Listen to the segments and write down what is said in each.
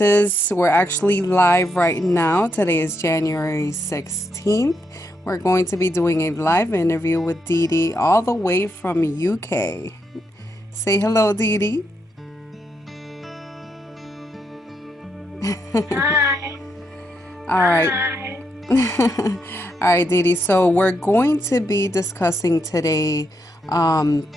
we're actually live right now. Today is January 16th. We're going to be doing a live interview with Dee Dee all the way from UK. Say hello, Dee Dee. Hi. All right. Hi. All right, Dee Dee. So we're going to be discussing today, um,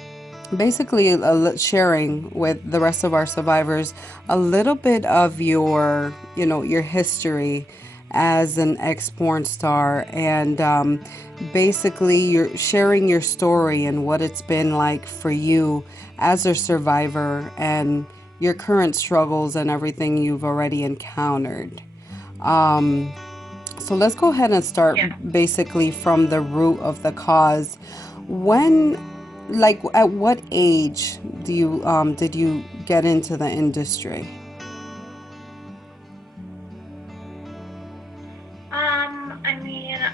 basically sharing with the rest of our survivors a little bit of your history as an ex-porn star, and basically you're sharing your story and what it's been like for you as a survivor and your current struggles and everything you've already encountered. Um, so let's go ahead and start Yeah. basically from the root of the cause. When, like, at what age did you get into the industry?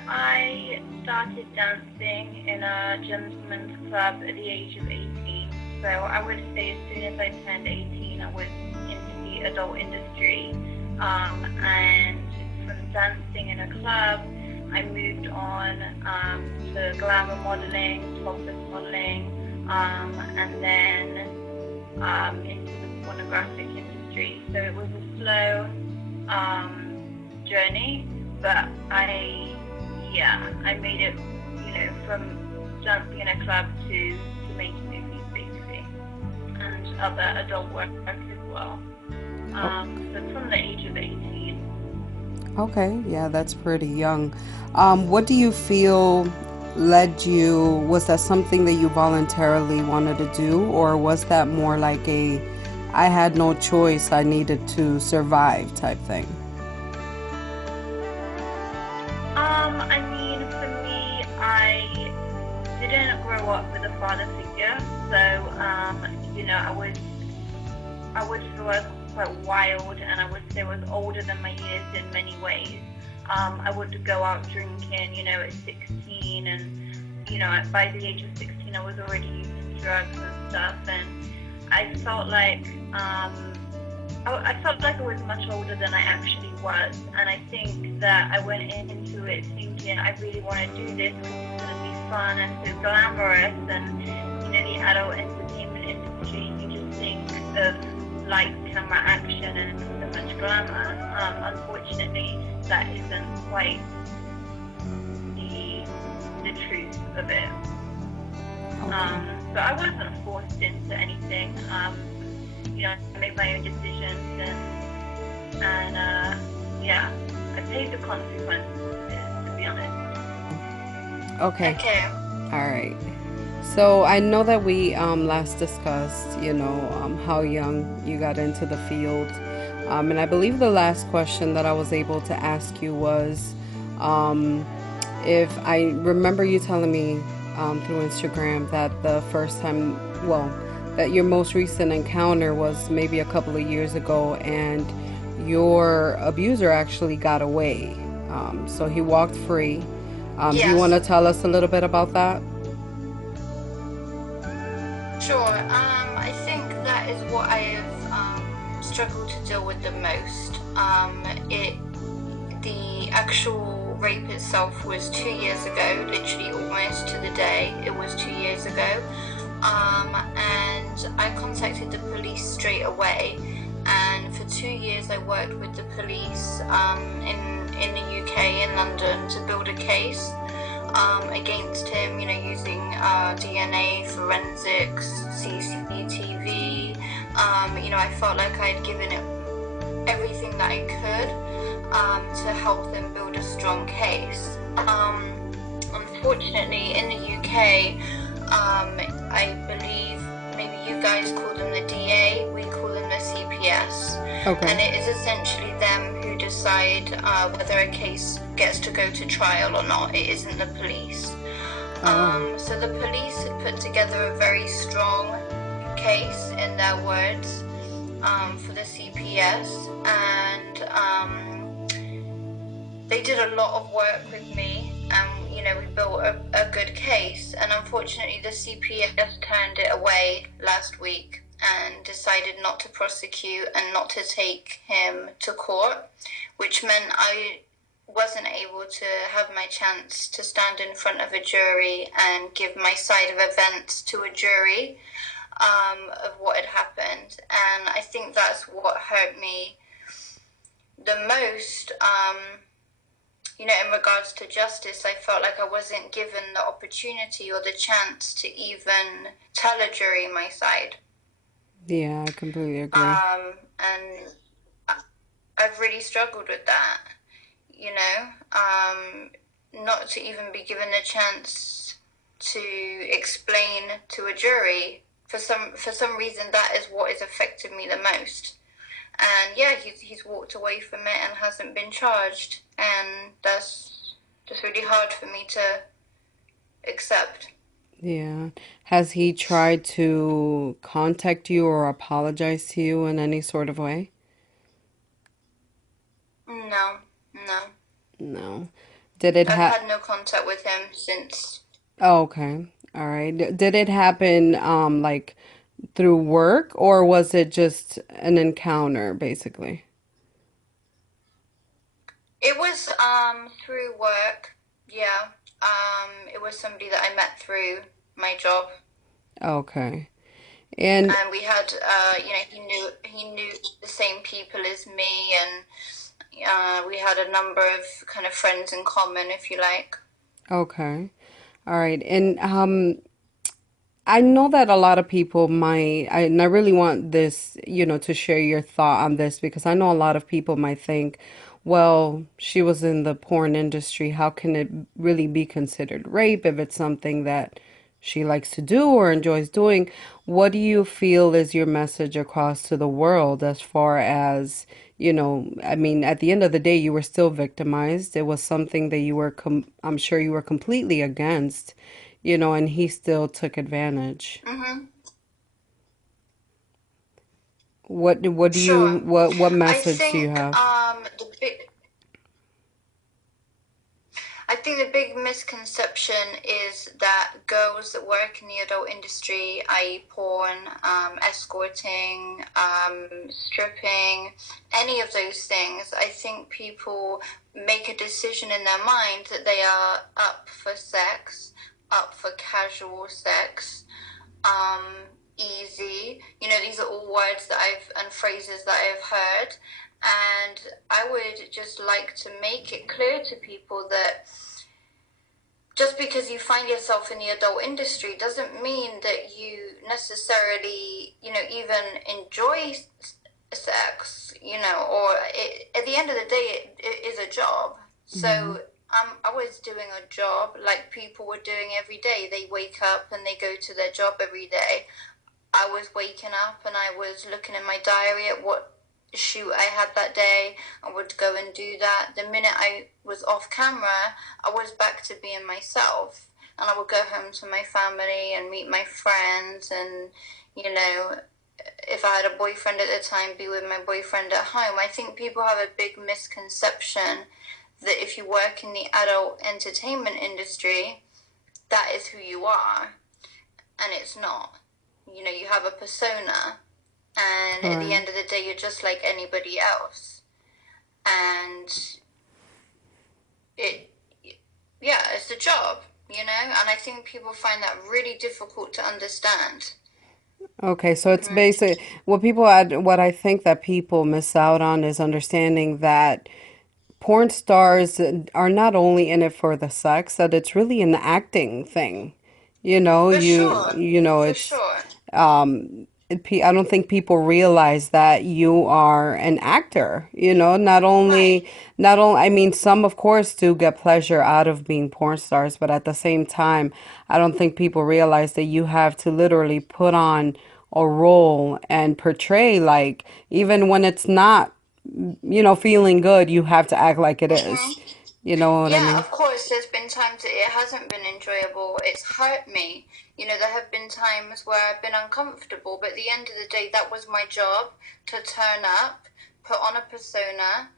I started dancing in a gentleman's club at the age of 18. So I would say as soon as I turned 18, I was into the adult industry. And from dancing in a club, I moved on to glamour modeling, topless modeling, and then into the pornographic industry. So it was a slow journey, but I made it, from dancing in a club to making movies basically, and other adult work as well. So from the age of 18. Okay, yeah, that's pretty young. What do you feel led you? Was that something that you voluntarily wanted to do, or was that more like I had no choice, I needed to survive type thing? For me, I didn't grow up with a father figure, so I was quite wild, and I would say I was older than my years in many ways. I would go out drinking, at 16, and by the age of 16, I was already using drugs and stuff, and I felt like I was much older than I actually was, and I think that I went into it thinking I really want to do this because it's going to be fun and so glamorous, and the adult entertainment industry, you just think of light camera action and so much glamour. Unfortunately, that isn't quite the truth of it. So I wasn't forced into anything. I made my own decisions, and I paid the consequences, to be honest. Okay, Okay. all right. So I know that we last discussed, how young you got into the field. And I believe the last question that I was able to ask you was, um, if I remember you telling me through Instagram that the first time, well, that your most recent encounter was maybe a couple of years ago, and your abuser actually got away. So he walked free. Do you want Yes. to tell us a little bit about that? Sure. I think that is what I have struggled to deal with the most. The actual rape itself was 2 years ago, literally almost to the day. It was 2 years ago, and I contacted the police straight away. And for 2 years, I worked with the police in the UK, in London, to build a case against him, using DNA, forensics, CCTV. I felt like I had given it everything that I could to help them build a strong case. Unfortunately, in the UK, I believe maybe you guys call them the DA, we call them the CPS. Okay. And it is essentially them who decide whether a case gets to go to trial or not. It isn't the police. So the police had put together a very strong case, in their words, for the CPS, and they did a lot of work with me, and we built a good case. And unfortunately, the CPS turned it away last week. and decided not to prosecute and not to take him to court, which meant I wasn't able to have my chance to stand in front of a jury and give my side of events to a jury, of what had happened. And I think that's what hurt me the most. In regards to justice, I felt like I wasn't given the opportunity or the chance to even tell a jury my side. Yeah, I completely agree. And I've really struggled with that, you know, not to even be given a chance to explain to a jury. For some reason, that is what has affected me the most. And yeah, he's walked away from it and hasn't been charged, and that's just really hard for me to accept. Yeah. Has he tried to contact you or apologize to you in any sort of way? No, no. No. Did it I've ha had no contact with him since. Oh, okay. All right. Did it happen like through work or was it just an encounter basically? It was through work. Yeah. It was somebody that I met through my job, Okay. And and we had he knew the same people as me, and we had a number of kind of friends in common, if you like. okay. All right. And I know that a lot of people and I really want this, to share your thought on this because I know a lot of people might think, well, she was in the porn industry. How can it really be considered rape if it's something that she likes to do or enjoys doing? What do you feel is your message across to the world as far as, I mean, at the end of the day, you were still victimized. It was something that I'm sure you were completely against, and he still took advantage. Mm-hmm. Sure. What I message do you think have? I think the big misconception is that girls that work in the adult industry, i.e., porn, escorting, stripping, any of those things, I think people make a decision in their mind that they are up for sex, up for casual sex, um, easy. These are all words that and phrases that I've heard. And I would just like to make it clear to people that just because you find yourself in the adult industry doesn't mean that you necessarily, even enjoy sex, or at the end of the day, it is a job. Hmm. So I was doing a job like people were doing every day. They wake up and they go to their job every day. I was waking up and I was looking in my diary at what shoot I had that day. I would go and do that. The minute I was off camera, I was back to being myself. And I would go home to my family and meet my friends, and, you know, if I had a boyfriend at the time, be with my boyfriend at home. I think people have a big misconception that if you work in the adult entertainment industry, that is who you are, and it's not. You have a persona, and at the end Correct. of the day, you're just like anybody else. And it, yeah, it's a job, and I think people find that really difficult to understand. Okay, so it's Mm-hmm. basic. What I think that people miss out on is understanding that porn stars are not only in it for the sex, that it's really an acting thing. You know, For you sure, you know, for it's sure. I don't think people realize that you are an actor, Right. not only, I mean, some of course do get pleasure out of being porn stars, but at the same time, I don't think people realize that you have to literally put on a role and portray like, even when it's not, feeling good, you have to act like it is. Mm-hmm. You know what I Yeah, mean? of course, there's been times that it hasn't been enjoyable. It's hurt me. There have been times where I've been uncomfortable, but at the end of the day, that was my job to turn up, put on a persona,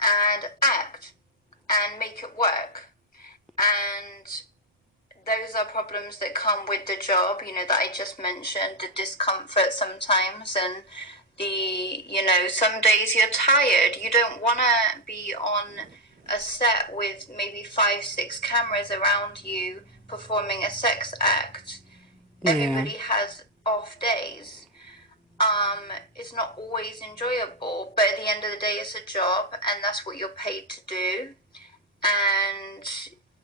and act and make it work. And those are problems that come with the job, that I just mentioned, the discomfort sometimes, and some days you're tired. You don't want to be on a set with maybe 5, 6 cameras around you performing a sex act. Yeah, Everybody has off days. It's not always enjoyable, but at the end of the day, it's a job, and that's what you're paid to do. And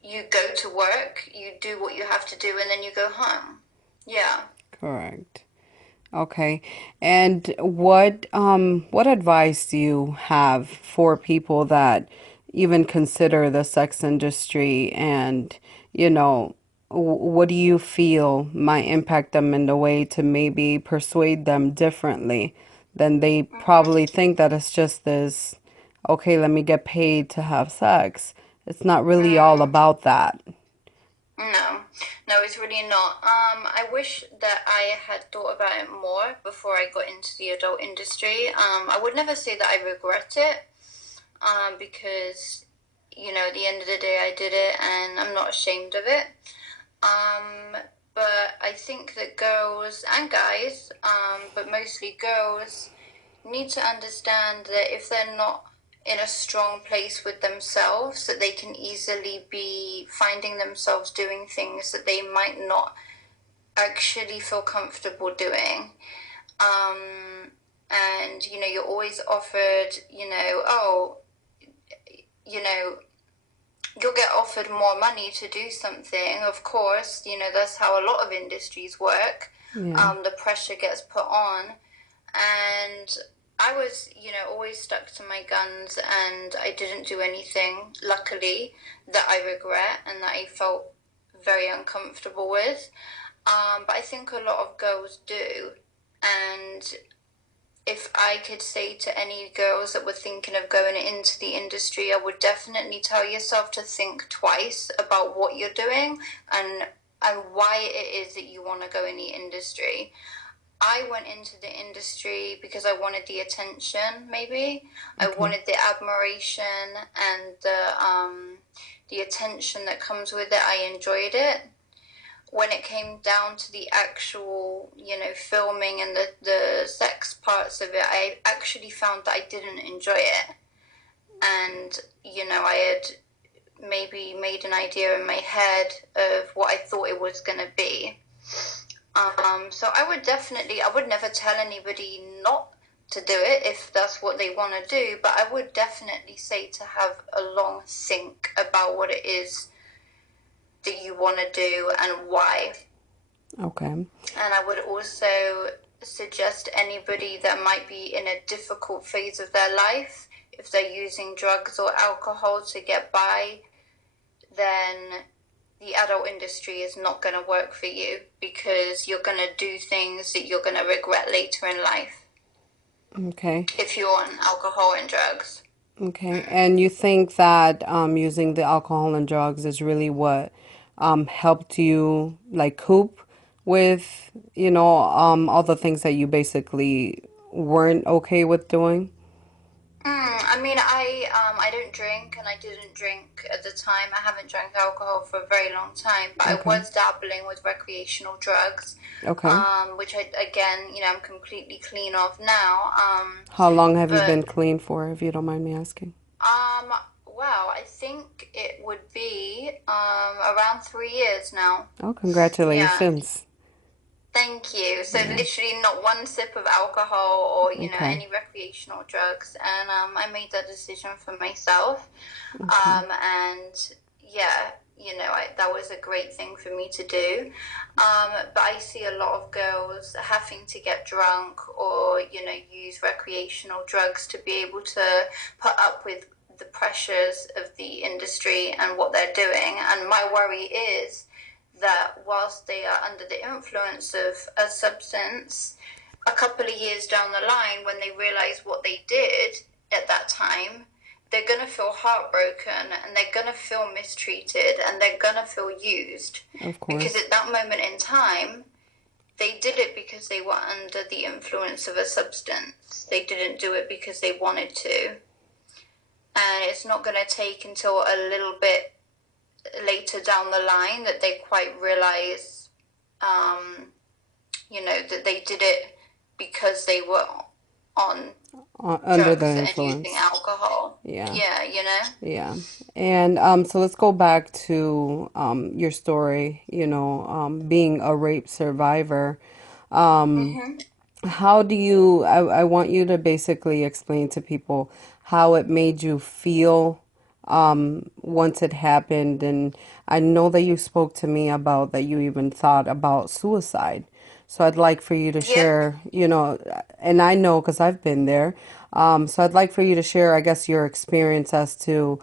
you go to work, you do what you have to do, and then you go home. Yeah. correct. Okay. And what advice do you have for people that even consider the sex industry and, you know, what do you feel might impact them in a way to maybe persuade them differently than they probably Mm-hmm. think that it's just this, okay, let me get paid to have sex. It's not really all Mm, about that. no, no, it's really not. I wish that I had thought about it more before I got into the adult industry. I would never say that I regret it, because, at the end of the day, I did it and I'm not ashamed of it. Um, but I think that girls and guys, but mostly girls, need to understand that if they're not in a strong place with themselves, that they can easily be finding themselves doing things that they might not actually feel comfortable doing. And you're always offered, oh, you know, you'll get offered more money to do something. Of course, that's how a lot of industries work. Yeah. The pressure gets put on, and I was, always stuck to my guns, and I didn't do anything, luckily, that I regret and that I felt very uncomfortable with. But I think a lot of girls do, and if I could say to any girls that were thinking of going into the industry, I would definitely tell yourself to think twice about what you're doing and why it is that you want to go in the industry. I went into the industry because I wanted the attention, maybe. I Okay. wanted the admiration and the attention that comes with it. I enjoyed it. When it came down to the actual, filming and the sex parts of it, I actually found that I didn't enjoy it. And, I had maybe made an idea in my head of what I thought it was going to be. So I would never tell anybody not to do it if that's what they want to do, but I would definitely say to have a long think about what it is that you want to do and why. Okay. And I would also suggest anybody that might be in a difficult phase of their life, if they're using drugs or alcohol to get by, then the adult industry is not going to work for you because you're going to do things that you're going to regret later in life Okay. if you're on alcohol and drugs. Okay. And you think that using the alcohol and drugs is really what helped you like cope with, all the things that you basically weren't okay with doing? I mean, I don't drink, and I didn't drink at the time. I haven't drank alcohol for a very long time, but I Okay. was dabbling with recreational drugs, Okay. which I again, I'm completely clean of now. How long have you been But clean for, if you don't mind me asking? um, wow, I think it would be around 3 years now. Oh, Yeah. congratulations. Thank you. So Yeah. literally not one sip of alcohol or, Okay. any recreational drugs. And I made that decision for myself. Okay. And yeah, that was a great thing for me to do. But I see a lot of girls having to get drunk or, use recreational drugs to be able to put up with the pressures of the industry and what they're doing. And my worry is that whilst they are under the influence of a substance, a couple of years down the line, when they realize what they did at that time, they're going to feel heartbroken and they're going to feel mistreated and they're going to feel used. Of Because course. at that moment in time, they did it because they were under the influence of a substance. They didn't do it because they wanted to. And it's not going to take until a little bit later down the line that they quite realize, um, that they did it because they were on Under the drugs and using influence. alcohol. Yeah. Yeah, Yeah. And so let's go back to your story, being a rape survivor. Um, hmm how do you, I want you to basically explain to people how it made you feel once it happened. And I know that you spoke to me about that you even thought about suicide. So I'd like for you to Yep. share, and I know because I've been there. So I'd like for you to share, I guess, your experience as to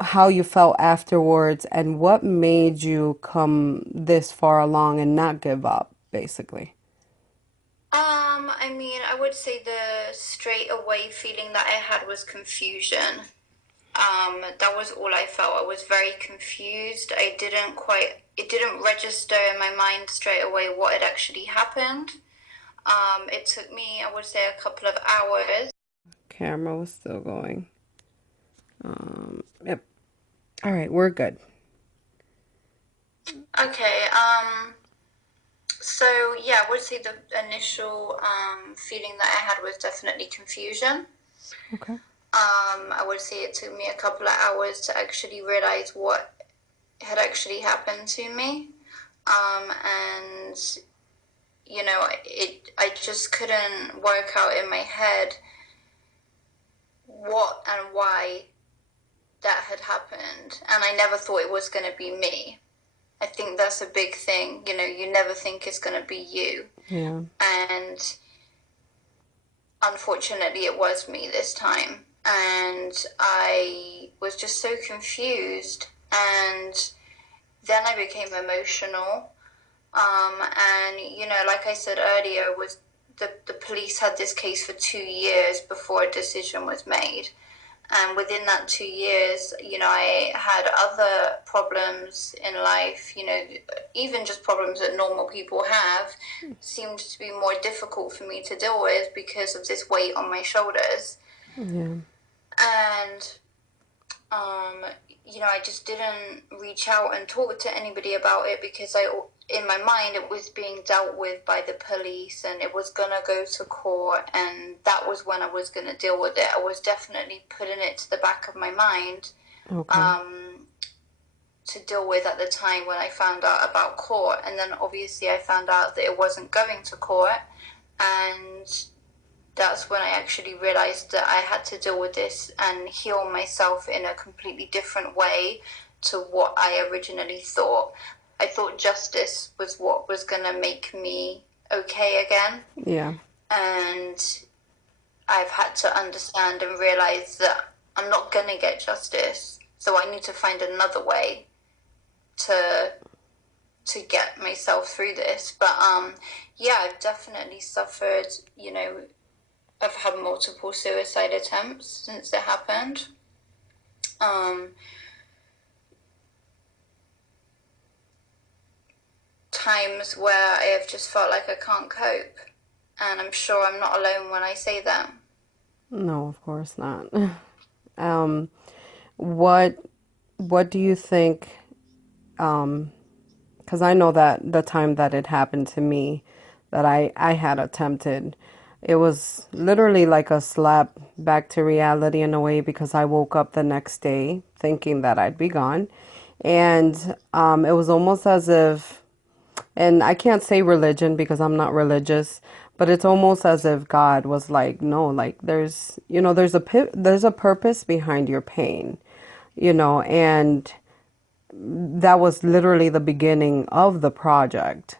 how you felt afterwards and what made you come this far along and not give up, basically. I mean, I would say the straight away feeling that I had was confusion. That was all I felt. I was very confused. It didn't register in my mind straight away what had actually happened. It took me, I would say, a couple of hours. Camera was still going. Yep. All right, we're good. Okay, so yeah, I would say the initial feeling that I had was definitely confusion. Okay. I would say it took me a couple of hours to actually realize what had actually happened to me. And I just couldn't work out in my head what and why that had happened. And I never thought it was going to be me. I think that's a big thing. You never think it's going to be you. Yeah. And unfortunately, it was me this time. And I was just so confused. And then I became emotional. And, like I said earlier, was the police had this case for 2 years before a decision was made. And within that 2 years, I had other problems in life, even just problems that normal people have, seemed to be more difficult for me to deal with because of this weight on my shoulders. Yeah. And I just didn't reach out and talk to anybody about it because in my mind, it was being dealt with by the police and it was gonna go to court, and that was when I was gonna deal with it. I was definitely putting it to the back of my mind, Okay. um, to deal with at the time when I found out about court, and then obviously I found out that it wasn't going to court, and that's when I actually realized that I had to deal with this and heal myself in a completely different way to what I originally thought. I thought justice was what was going to make me okay again. Yeah. And I've had to understand and realize that I'm not going to get justice. So I need to find another way to get myself through this. But yeah, I've definitely suffered, I've had multiple suicide attempts since it happened. Um, Times where I have just felt like I can't cope. And I'm sure I'm not alone when I say that. No, of course not. Um, what what do you think? Because I know that the time that it happened to me, that I had attempted, it was literally like a slap back to reality in a way because I woke up the next day thinking that I'd be gone. And it was almost as if, and I can't say religion because I'm not religious, but it's almost as if God was like, no, like there's a purpose behind your pain, and that was literally the beginning of the project,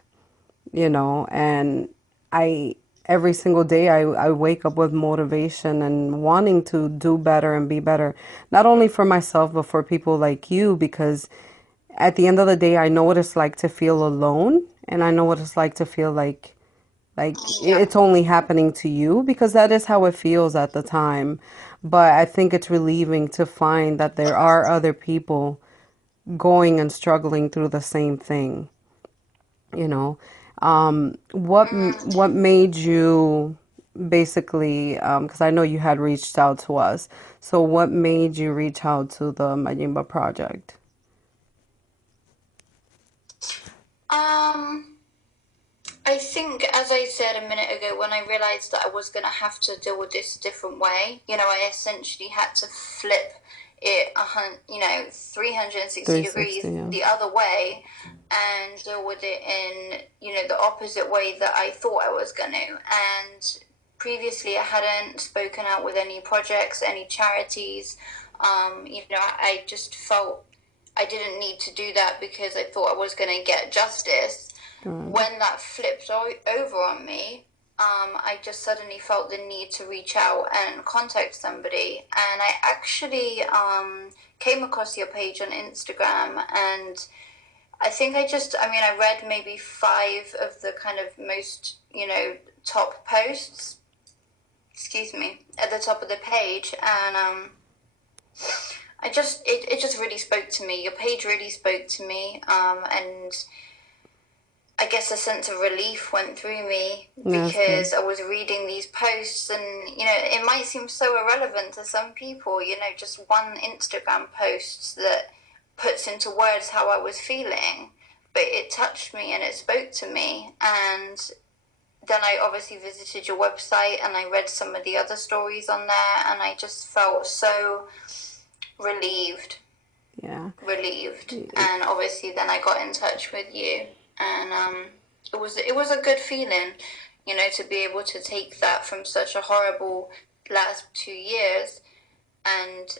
and I every single day I wake up with motivation and wanting to do better and be better, not only for myself but for people like you, because at the end of the day I know what it's like to feel alone, and I know what it's like to feel like Yeah. it's only happening to you, because that is how it feels at the time. But I think it's relieving to find that there are other people going and struggling through the same thing, you know. What made you basically, because I know you had reached out to us, so what made you reach out to the Majimba project? Um, I think, as I said a minute ago, when I realized that I was going to have to deal with this a different way, I essentially had to flip it, 360 360, degrees yeah. the other way and deal with it in, the opposite way that I thought I was going to. And previously, I hadn't spoken out with any projects, any charities. I just felt I didn't need to do that because I thought I was going to get justice. Right. When that flipped over on me, I just suddenly felt the need to reach out and contact somebody. And I actually came across your page on Instagram. And I think I read maybe five of the kind of most, top posts, excuse me, at the top of the page. And it just really spoke to me. Your page really spoke to me. And I guess a sense of relief went through me That's good. because I was reading these posts, and it might seem so irrelevant to some people, just one Instagram post that puts into words how I was feeling, but it touched me and it spoke to me. And then I obviously visited your website and I read some of the other stories on there, and I just felt so relieved, Yeah. relieved. And obviously then I got in touch with you, and it was a good feeling, to be able to take that from such a horrible last 2 years and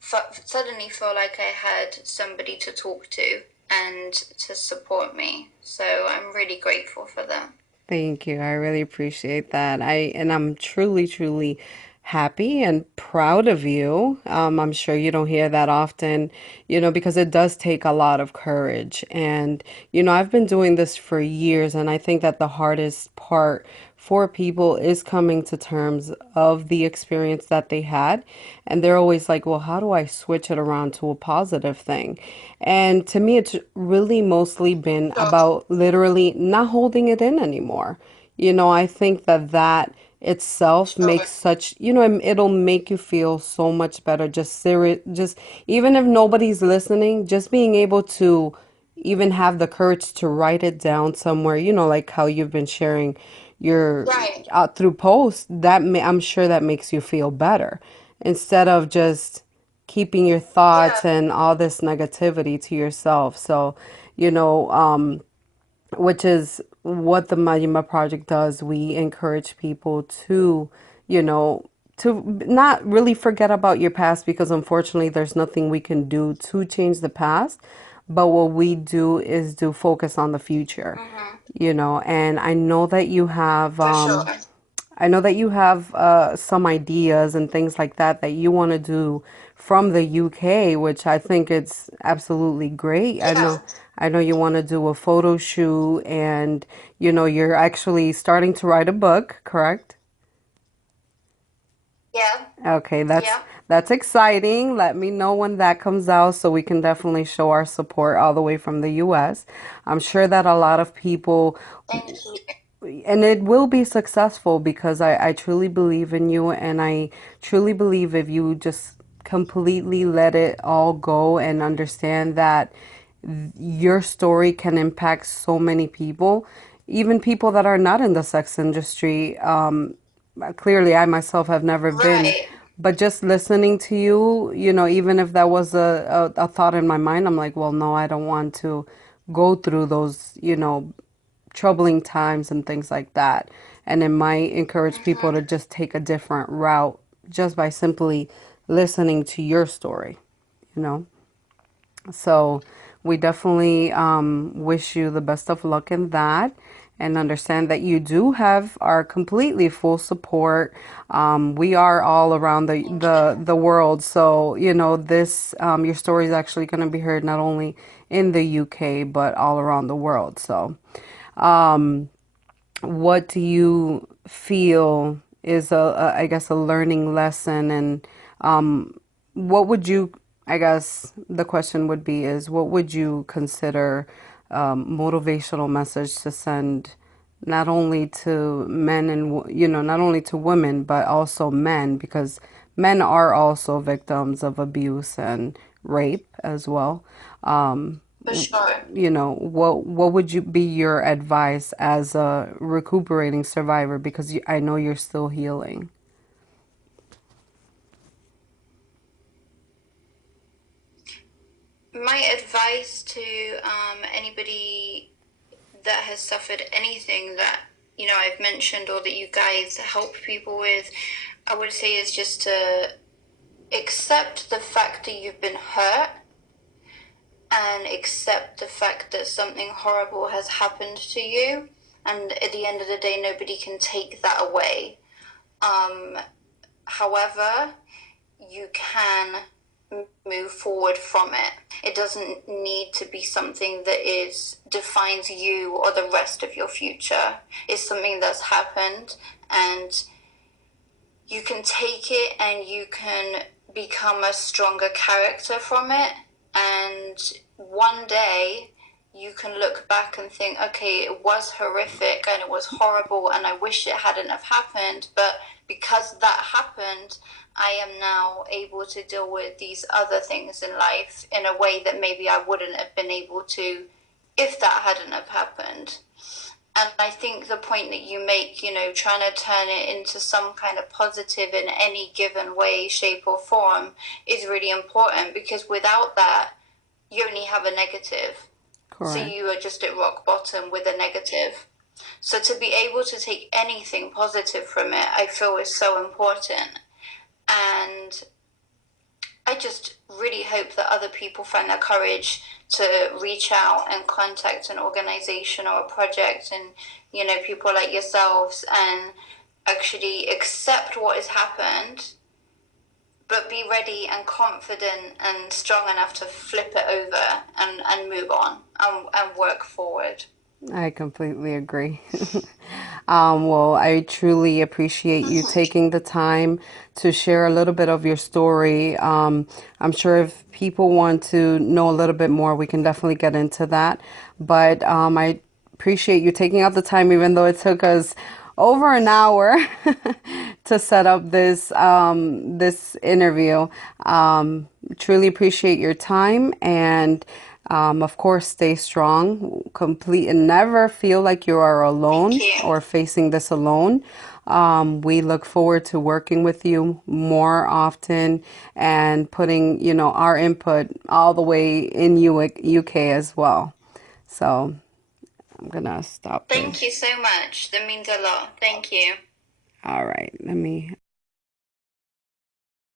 suddenly feel like I had somebody to talk to and to support me. So I'm really grateful for that. Thank you. I really appreciate that. I'm truly, truly happy and proud of you. I'm sure you don't hear that often, because it does take a lot of courage. And, I've been doing this for years, and I think that the hardest part for people is coming to terms of the experience that they had. And they're always like, well, how do I switch it around to a positive thing? And to me, it's really mostly been So, about literally not holding it in anymore. I think that that itself so makes such, it'll make you feel so much better. Just even if nobody's listening, just being able to even have the courage to write it down somewhere, like how you've been sharing your right. through posts, I'm sure that makes you feel better instead of just keeping your Yeah. thoughts and all this negativity to yourself. So, you know, um, which is what the Majima Project does. We encourage people to, you know, to not really forget about your past because unfortunately there's nothing we can do to change the past. But what we do is do focus on the future, Mm-hmm. and For sure. I know that you have some ideas and things like that that you want to do from the UK, which I think it's absolutely great. Yeah. I know you want to do a photo shoot and you're actually starting to write a book, correct? Yeah. Okay, that's Yeah. that's exciting. Let me know when that comes out so we can definitely show our support all the way from the US. I'm sure that a lot of people Thank you. and it will be successful because I truly believe in you and I truly believe if you just completely let it all go and understand that your story can impact so many people, even people that are not in the sex industry. Clearly, I myself have never been, Right. but just listening to you, even if that was a thought in my mind, I'm like, well, no, I don't want to go through those, troubling times and things like that. And it might encourage people Mm-hmm. to just take a different route just by simply listening to your story, you know? So we definitely wish you the best of luck in that and understand that you do have our completely full support. We are all around the, Thank the, you. the world. So, this, your story is actually going to be heard not only in the UK, but all around the world. So, what do you feel is I guess a learning lesson and what would you, I guess the question would be is what would you consider motivational message to send not only to men and not only to women but also men because men are also victims of abuse and rape as well. For sure. What would you be your advice as a recuperating survivor? Because I know you're still healing. My advice to anybody that has suffered anything that I've mentioned or that you guys help people with, I would say is just to accept the fact that you've been hurt and accept the fact that something horrible has happened to you. And at the end of the day, nobody can take that away. However, you can move forward from it. It doesn't need to be something that defines you or the rest of your future. It's something that's happened, and you can take it and you can become a stronger character from it. And one day you can look back and think, okay, it was horrific and it was horrible and I wish it hadn't have happened, but because that happened, I am now able to deal with these other things in life in a way that maybe I wouldn't have been able to if that hadn't have happened. And I think the point that you make, trying to turn it into some kind of positive in any given way, shape, or form is really important, because without that, you only have a negative. So Correct. you are just at rock bottom with a negative. So to be able to take anything positive from it, I feel is so important. And I just really hope that other people find the courage to reach out and contact an organization or a project, and people like yourselves, and actually accept what has happened, but be ready and confident and strong enough to flip it over and move on and work forward. I completely agree. Well, I truly appreciate you taking the time to share a little bit of your story. I'm sure if people want to know a little bit more, we can definitely get into that. But I appreciate you taking out the time, even though it took us over an hour to set up this interview. Truly appreciate your time, and of course, stay strong, complete, and never feel like you are Thank alone you. or facing this alone. We look forward to working with you more often and putting, our input all the way in UK as well. So I'm gonna stop Thank this. you so much. That means a lot. Thank you. All right, let me